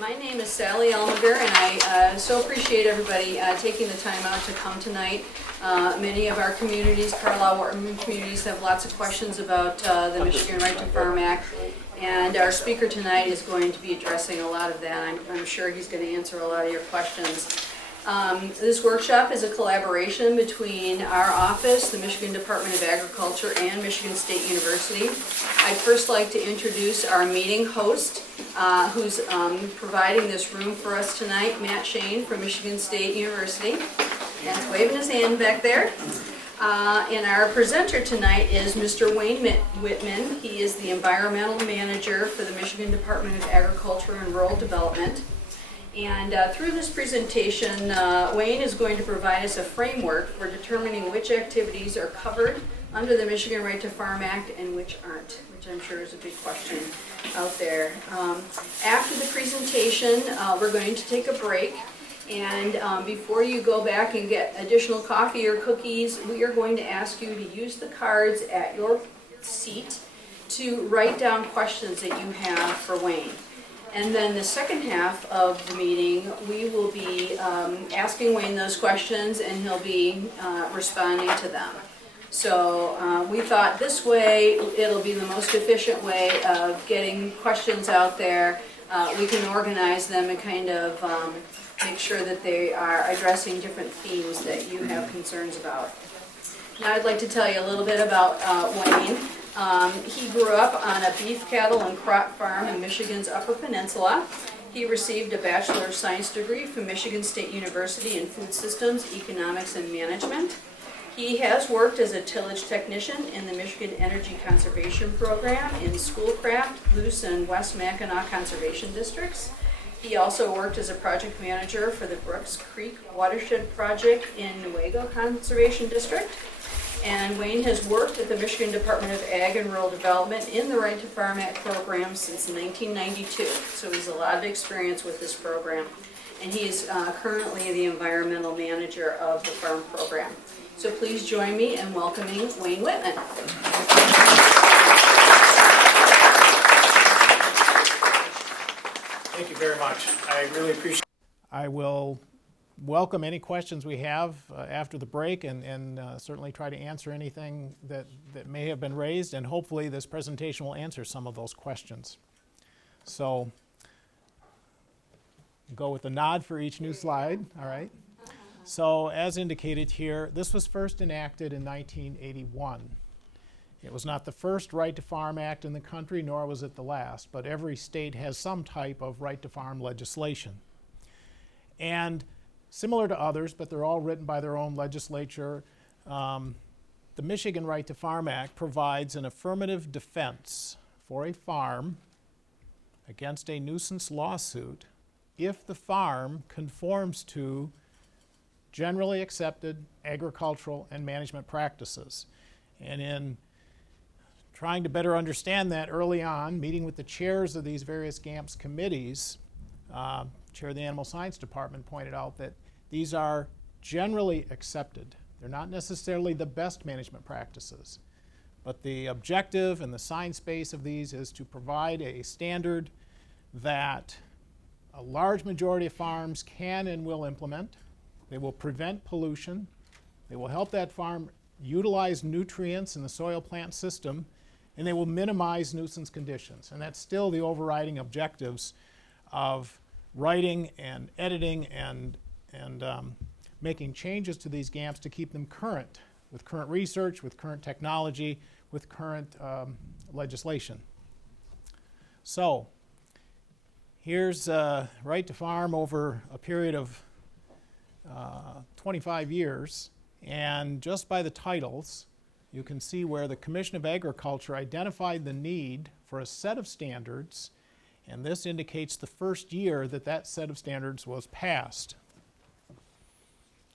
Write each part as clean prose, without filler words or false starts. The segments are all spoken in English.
My name is Sally Elmiger, and I so appreciate everybody taking the time out to come tonight. Many of our communities, Carlisle, Wortman communities, have lots of questions about the Michigan Right to Farm Act, and our speaker tonight is going to be addressing a lot of that. I'm sure he's going to answer a lot of your questions. This workshop is a collaboration between our office, the Michigan Department of Agriculture, and Michigan State University. I'd first like to introduce our meeting host, who's providing this room for us tonight, Matt Shane from Michigan State University. Matt's waving his hand back there. And our presenter tonight is Mr. Wayne Wortman. He is the Environmental Manager for the Michigan Department of Agriculture and Rural Development. And through this presentation, Wayne is going to provide us a framework for determining which activities are covered under the Michigan Right to Farm Act and which aren't, which I'm sure is a big question out there. After the presentation, we're going to take a break. And before you go back and get additional coffee or cookies, we are going to ask you to use the cards at your seat to write down questions that you have for Wayne. And then the second half of the meeting, we will be asking Wayne those questions, and he'll be responding to them. So we thought this way it'll be the most efficient way of getting questions out there. We can organize them and kind of make sure that they are addressing different themes that you have concerns about. Now I'd like to tell you a little bit about Wayne. He grew up on a beef cattle and crop farm in Michigan's Upper Peninsula. He received a Bachelor of Science degree from Michigan State University in Food Systems, Economics, and Management. He has worked as a tillage technician in the Michigan Energy Conservation Program in Schoolcraft, Luce, and West Mackinac Conservation Districts. He also worked as a project manager for the Brooks Creek Watershed Project in Newaygo Conservation District. And Wayne has worked at the Michigan Department of Ag and Rural Development in the Right to Farm Act program since 1992. So he's a lot of experience with this program. And he is currently the environmental manager of the farm program. So please join me in welcoming Wayne Wortman. Thank you very much. I really appreciate it. I will welcome any questions we have after the break, and certainly try to answer anything that may have been raised, and hopefully this presentation will answer some of those questions. So go with a nod for each new slide, all right? So as indicated here, this was first enacted in 1981. It was not the first Right to Farm Act in the country, nor was it the last, but every state has some type of right to farm legislation. And similar to others, but they're all written by their own legislature, the Michigan Right to Farm Act provides an affirmative defense for a farm against a nuisance lawsuit if the farm conforms to generally accepted agricultural and management practices. And in trying to better understand that early on, meeting with the chairs of these various GAMPS committees, Chair of the Animal Science Department pointed out that these are generally accepted. They're not necessarily the best management practices, but the objective and the science base of these is to provide a standard that a large majority of farms can and will implement. They will prevent pollution. They will help that farm utilize nutrients in the soil plant system, and they will minimize nuisance conditions. And that's still the overriding objectives of writing and editing and making changes to these GAMPs to keep them current with current research, with current technology, with current legislation. So here's Right to Farm over a period of 25 years, and just by the titles you can see where the Commission of Agriculture identified the need for a set of standards, and this indicates the first year that that set of standards was passed.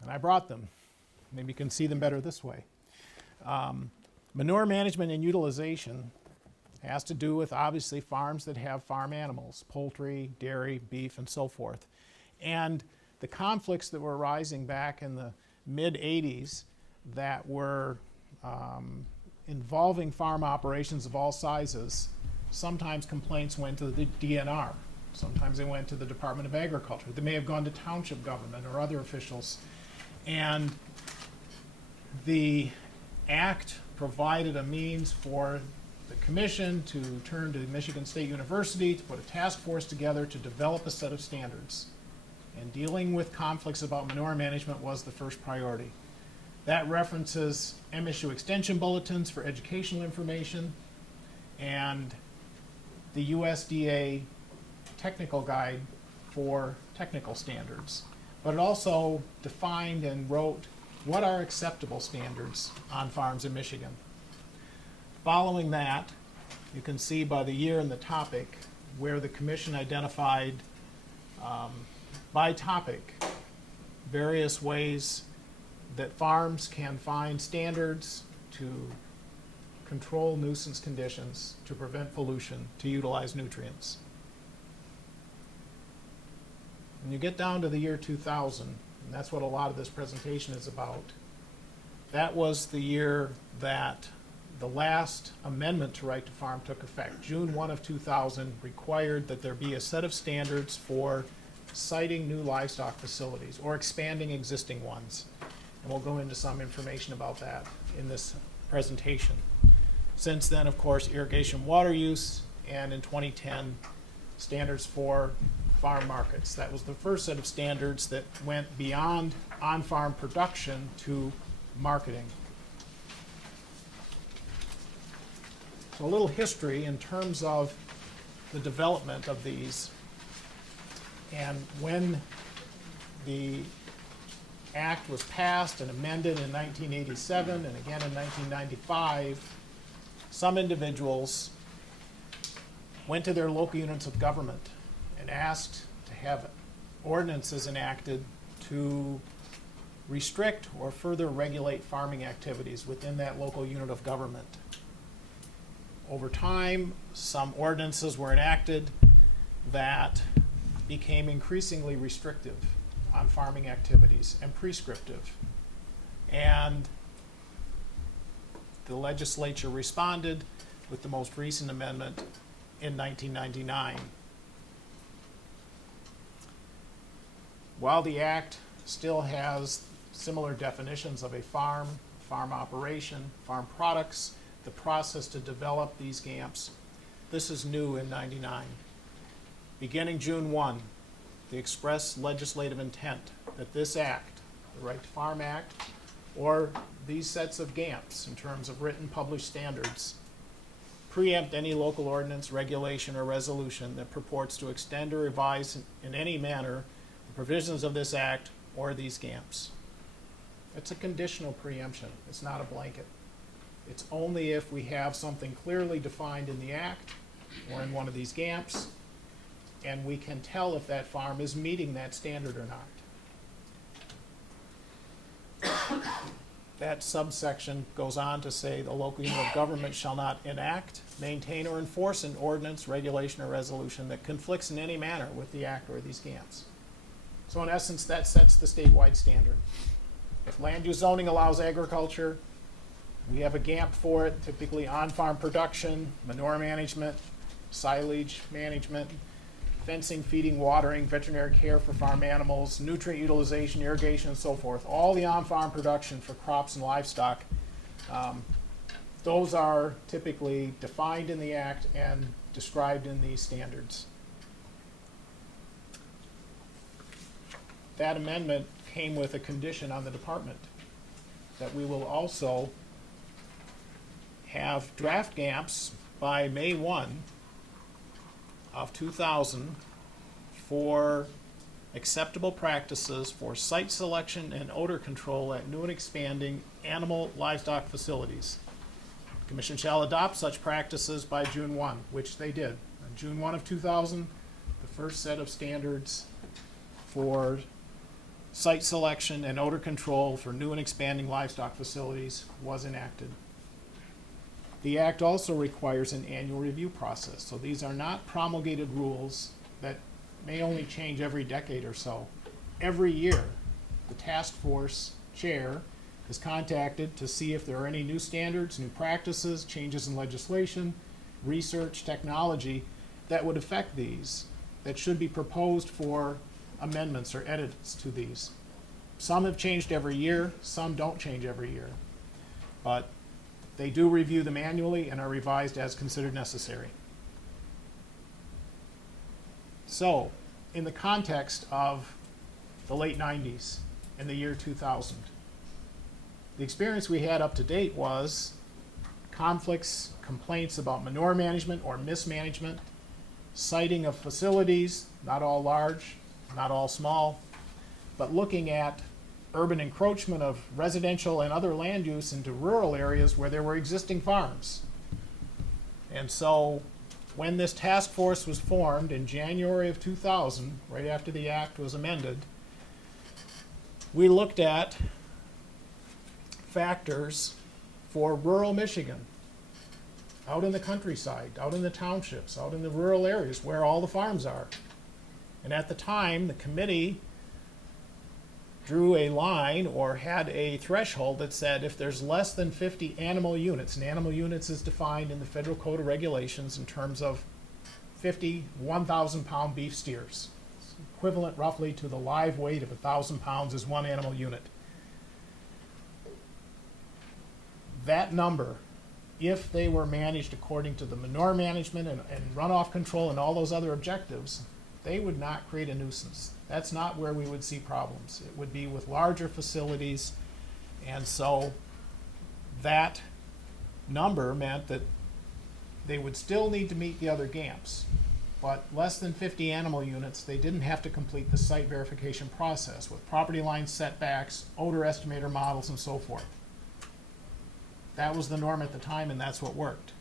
And I brought them. Maybe you can see them better this way. Manure management and utilization has to do with obviously farms that have farm animals, poultry, dairy, beef, and so forth. And the conflicts that were arising back in the mid-'80s that were involving farm operations of all sizes, sometimes complaints went to the DNR. Sometimes they went to the Department of Agriculture. They may have gone to township government or other officials. And the act provided a means for the commission to turn to Michigan State University to put a task force together to develop a set of standards. And dealing with conflicts about manure management was the first priority. That references MSU extension bulletins for educational information and the USDA technical guide for technical standards. But it also defined and wrote what are acceptable standards on farms in Michigan. Following that, you can see by the year and the topic where the commission identified by topic various ways that farms can find standards to control nuisance conditions, to prevent pollution, to utilize nutrients. When you get down to the year 2000, and that's what a lot of this presentation is about, that was the year that the last amendment to Right to Farm took effect. June 1 of 2000 required that there be a set of standards for siting new livestock facilities or expanding existing ones. And we'll go into some information about that in this presentation. Since then, of course, irrigation water use, and in 2010, standards for farm markets. That was the first set of standards that went beyond on-farm production to marketing. So a little history in terms of the development of these. And when the Act was passed and amended in 1987 and again in 1995, some individuals went to their local units of government and asked to have ordinances enacted to restrict or further regulate farming activities within that local unit of government. Over time, some ordinances were enacted that became increasingly restrictive on farming activities and prescriptive. And the legislature responded with the most recent amendment in 1999. While the Act still has similar definitions of a farm, farm operation, farm products, the process to develop these GAMPs, this is new in '99. Beginning June 1, the express legislative intent that this Act, the Right to Farm Act, or these sets of GAMPs in terms of written published standards, preempt any local ordinance, regulation, or resolution that purports to extend or revise in any manner the provisions of this Act or these GAMPs. It's a conditional preemption. It's not a blanket. It's only if we have something clearly defined in the Act or in one of these GAMPs, and we can tell if that farm is meeting that standard or not. That subsection goes on to say the local unit of government shall not enact, maintain, or enforce an ordinance, regulation, or resolution that conflicts in any manner with the Act or these GAMPs. So in essence, that sets the statewide standard. If land use zoning allows agriculture, we have a GAMP for it, typically on-farm production, manure management, silage management, fencing, feeding, watering, veterinary care for farm animals, nutrient utilization, irrigation, and so forth. All the on-farm production for crops and livestock, those are typically defined in the Act and described in these standards. That amendment came with a condition on the department that we will also have draft GAMPs by May 1 of 2000 for acceptable practices for site selection and odor control at new and expanding animal livestock facilities. The Commission shall adopt such practices by June 1, which they did. On June 1 of 2000, the first set of standards for site selection and odor control for new and expanding livestock facilities was enacted. The Act also requires an annual review process. So these are not promulgated rules that may only change every decade or so. Every year, the task force chair is contacted to see if there are any new standards, new practices, changes in legislation, research, technology that would affect these. that should be proposed for amendments or edits to these. Some have changed every year, some don't change every year. But they do review them annually and are revised as considered necessary. So, in the context of the late 90s and the year 2000, the experience we had up to date was conflicts, complaints about manure management or mismanagement, siting of facilities, not all large, not all small, but looking at urban encroachment of residential and other land use into rural areas where there were existing farms. And so when this task force was formed in January of 2000, right after the act was amended, we looked at factors for rural Michigan, out in the countryside, out in the townships, out in the rural areas where all the farms are. And at the time, the committee drew a line or had a threshold that said if there's less than 50 animal units, and animal units is defined in the Federal Code of Regulations in terms of 50 1,000-pound beef steers. It's equivalent roughly to the live weight of 1,000 pounds is one animal unit. That number, if they were managed according to the manure management and runoff control and all those other objectives, they would not create a nuisance. That's not where we would see problems. It would be with larger facilities, and so that number meant that they would still need to meet the other GAMPs, but less than 50 animal units, they didn't have to complete the site verification process with property line setbacks, odor estimator models, and so forth. That was the norm at the time, and that's what worked.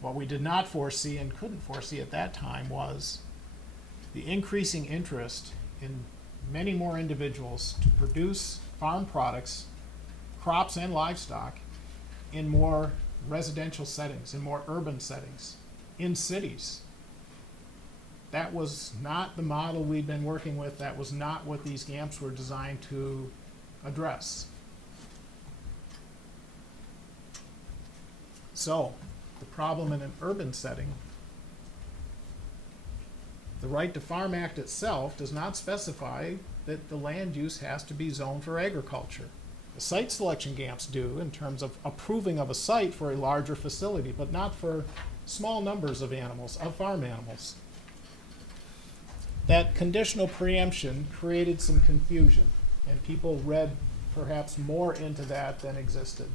What we did not foresee and couldn't foresee at that time was the increasing interest in many more individuals to produce farm products, crops and livestock, in more residential settings, in more urban settings, in cities. That was not the model we'd been working with. That was not what these GAMPs were designed to address. So, the problem in an urban setting, the Right to Farm Act itself does not specify that the land use has to be zoned for agriculture. The site selection GAMPs do in terms of approving of a site for a larger facility, but not for small numbers of animals, of farm animals. That conditional preemption created some confusion, and people read perhaps more into that than existed.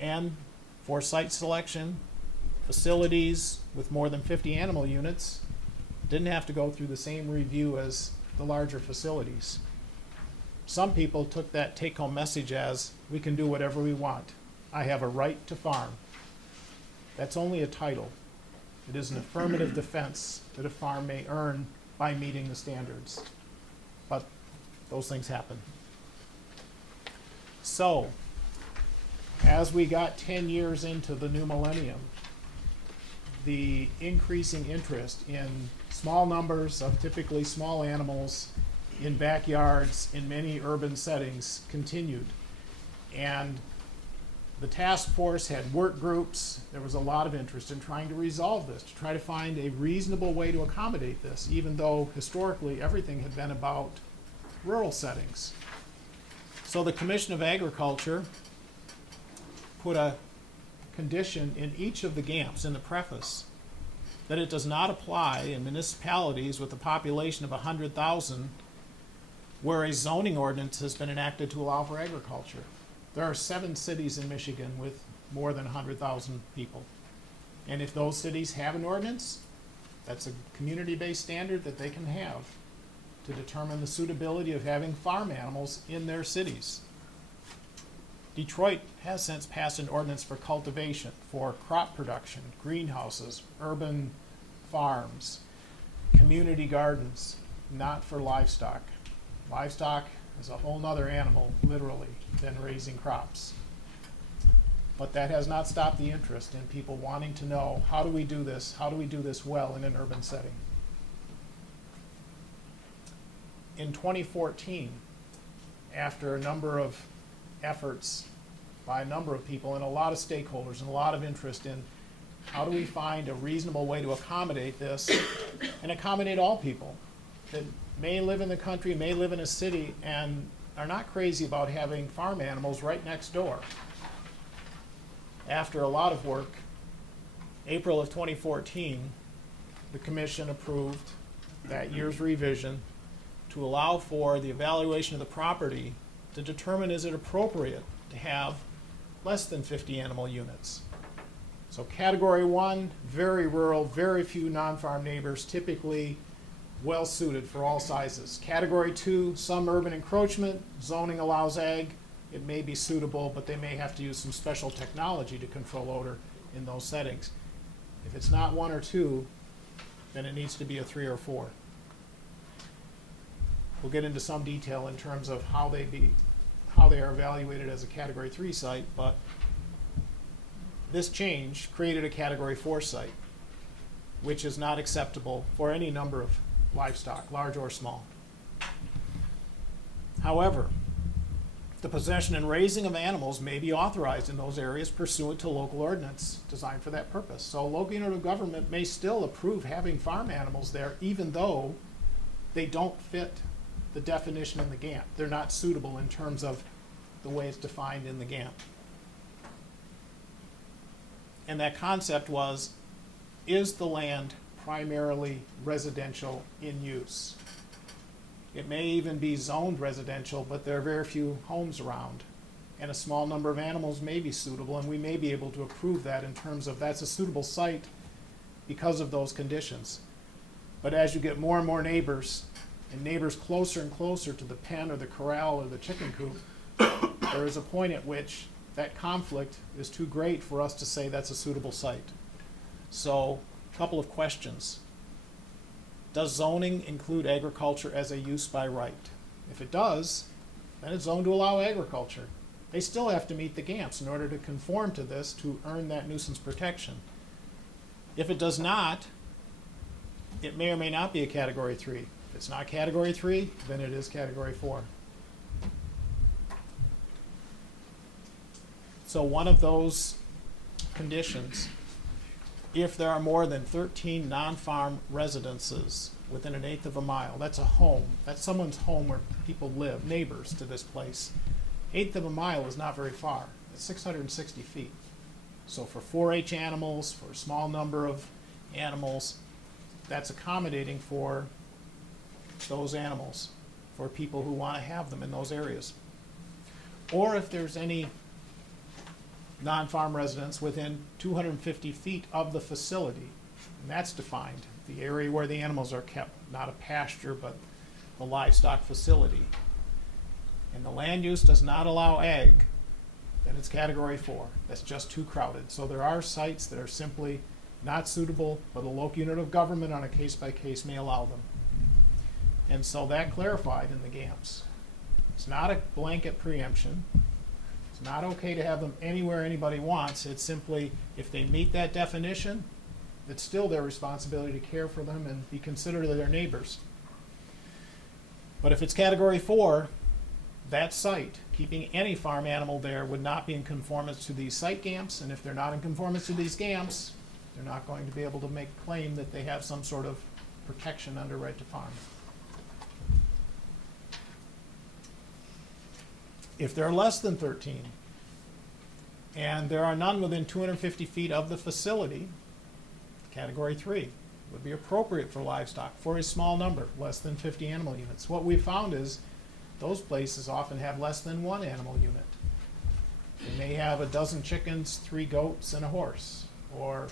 And for site selection, facilities with more than 50 animal units didn't have to go through the same review as the larger facilities. Some people took that take-home message as, we can do whatever we want. I have a right to farm. That's only a title. It is an affirmative defense that a farm may earn by meeting the standards. But those things happen. So, as we got 10 years into the new millennium, the increasing interest in small numbers of typically small animals in backyards in many urban settings continued. And the task force had work groups. There was a lot of interest in trying to resolve this, to try to find a reasonable way to accommodate this, even though historically everything had been about rural settings. So the Commission of Agriculture put a condition in each of the GAMPs in the preface that it does not apply in municipalities with a population of 100,000 where a zoning ordinance has been enacted to allow for agriculture. There are 7 cities in Michigan with more than 100,000 people. And if those cities have an ordinance, that's a community-based standard that they can have to determine the suitability of having farm animals in their cities. Detroit has since passed an ordinance for cultivation, for crop production, greenhouses, urban farms, community gardens, not for livestock. Livestock is a whole nother animal, literally, than raising crops. But that has not stopped the interest in people wanting to know, how do we do this? How do we do this well in an urban setting? In 2014, after a number of efforts by a number of people and a lot of stakeholders and a lot of interest in How do we find a reasonable way to accommodate this and accommodate all people that may live in the country, may live in a city, and are not crazy about having farm animals right next door? After a lot of work, April of 2014, the commission approved that year's revision to allow for the evaluation of the property to determine, is it appropriate to have less than 50 animal units. So category 1, very rural, very few non-farm neighbors, typically well suited for all sizes. Category 2, some urban encroachment, zoning allows ag, it may be suitable, but they may have to use some special technology to control odor in those settings. If it's not 1 or 2, then it needs to be a 3 or 4. We'll get into some detail in terms of how they are evaluated as a category 3 site, but this change created a category 4 site, which is not acceptable for any number of livestock, large or small. However, the possession and raising of animals may be authorized in those areas pursuant to local ordinance designed for that purpose. So local unit of government may still approve having farm animals there, even though they don't fit the definition in the GAMP. They're not suitable in terms of the way it's defined in the GAMP. And that concept was, is the land primarily residential in use? It may even be zoned residential, but there are very few homes around, and a small number of animals may be suitable, and we may be able to approve that in terms of that's a suitable site because of those conditions. But as you get more and more neighbors, and neighbors closer and closer to the pen or the corral or the chicken coop, there is a point at which that conflict is too great for us to say that's a suitable site. So, a couple of questions. Does zoning include agriculture as a use by right? If it does, then it's zoned to allow agriculture. They still have to meet the GAMPs in order to conform to this to earn that nuisance protection. If it does not, it may or may not be a category 3. If it's not category 3, then it is category 4. So one of those conditions, if there are more than 13 non-farm residences within 1/8 of a mile, that's a home. That's someone's home where people live, neighbors to this place. 1/8 of a mile is not very far. It's 660 feet. So for 4-H animals, for a small number of animals, that's accommodating for those animals, for people who want to have them in those areas. Or if there's any non-farm residents within 250 feet of the facility, and that's defined, the area where the animals are kept, not a pasture, but a livestock facility. And the land use does not allow ag, then it's category 4. That's just too crowded. So there are sites that are simply not suitable, but a local unit of government on a case-by-case may allow them. And so that clarified in the GAMPs. It's not a blanket preemption. It's not okay to have them anywhere anybody wants. It's simply, if they meet that definition, it's still their responsibility to care for them and be considerate of their neighbors. But if it's category 4, that site, keeping any farm animal there, would not be in conformance to these site GAMPs, and if they're not in conformance to these GAMPs, they're not going to be able to make a claim that they have some sort of protection under right to farm. If there are less than 13, and there are none within 250 feet of the facility, category 3 would be appropriate for livestock for a small number, less than 50 animal units. What we've found is those places often have less than 1 animal unit. They may have a dozen chickens, 3 goats, and a horse, or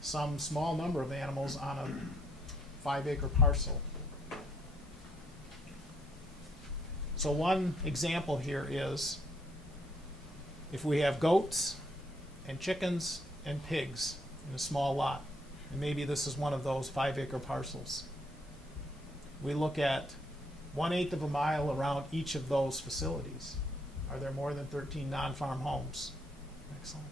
some small number of animals on a 5-acre parcel. So one example here is if we have goats and chickens and pigs in a small lot, and maybe this is one of those 5-acre parcels. We look at 1/8 of a mile around each of those facilities. Are there more than 13 non-farm homes? Excellent.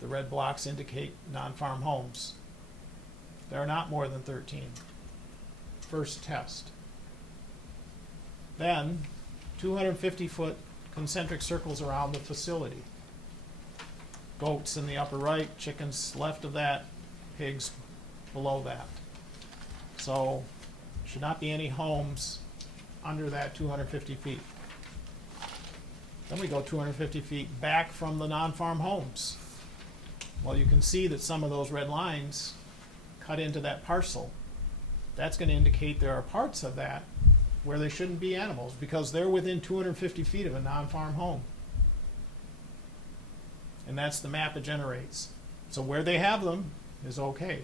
The red blocks indicate non-farm homes. There are not more than 13. First test. Then 250-foot concentric circles around the facility. goats in the upper right, chickens left of that, pigs below that. So should not be any homes under that 250 feet. Then we go 250 feet back from the non-farm homes. Well, you can see that some of those red lines cut into that parcel. That's going to indicate there are parts of that where there shouldn't be animals because they're within 250 feet of a non-farm home. And that's the map it generates. So where they have them is okay.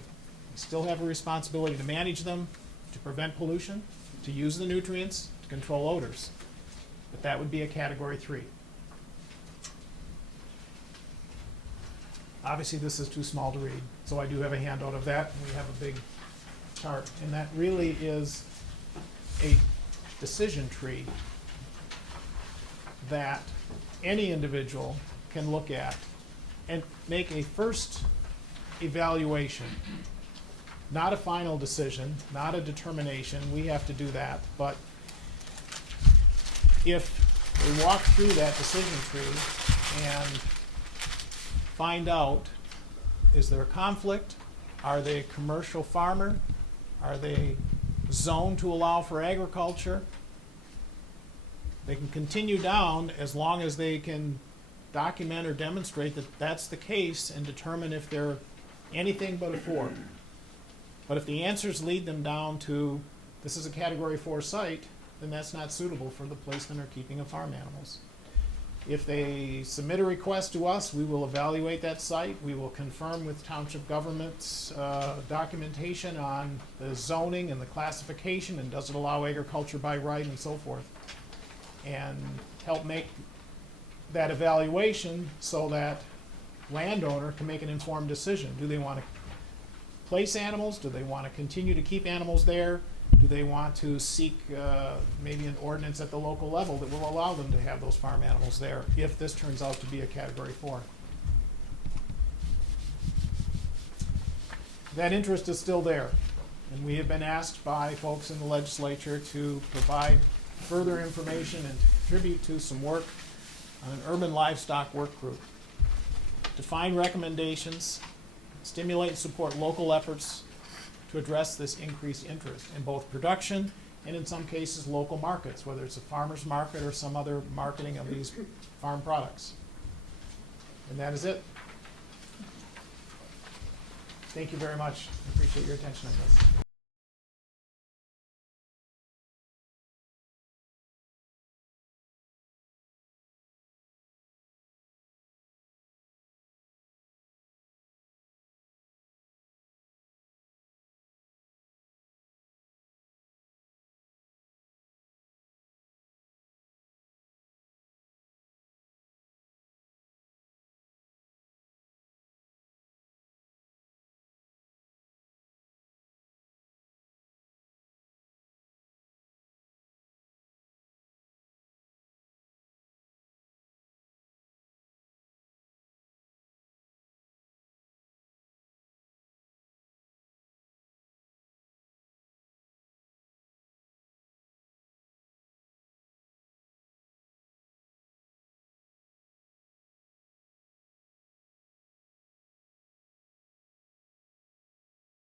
They still have a responsibility to manage them, to prevent pollution, to use the nutrients, to control odors. But that would be a category 3. Obviously this is too small to read, so I do have a handout of that, and we have a big chart. And that really is a decision tree that any individual can look at and make a first evaluation. Not a final decision, not a determination, we have to do that, but if we walk through that decision tree and find out, is there a conflict? Are they a commercial farmer? Are they zoned to allow for agriculture? They can continue down as long as they can document or demonstrate that that's the case and determine if they're anything but a 4. But if the answers lead them down to this is a category 4 site, then that's not suitable for the placement or keeping of farm animals. If they submit a request to us, we will evaluate that site. We will confirm with township government's documentation on the zoning and the classification and does it allow agriculture by right and so forth. And help make that evaluation so that landowner can make an informed decision. Do they want to place animals? Do they want to continue to keep animals there? Do they want to seek maybe an ordinance at the local level that will allow them to have those farm animals there if this turns out to be a category 4? That interest is still there, and we have been asked by folks in the legislature to provide further information and contribute to some work on an urban livestock work group. Define recommendations, stimulate and support local efforts to address this increased interest in both production and in some cases local markets, whether it's a farmer's market or some other marketing of these farm products. And that is it. Thank you very much. I appreciate your attention on this.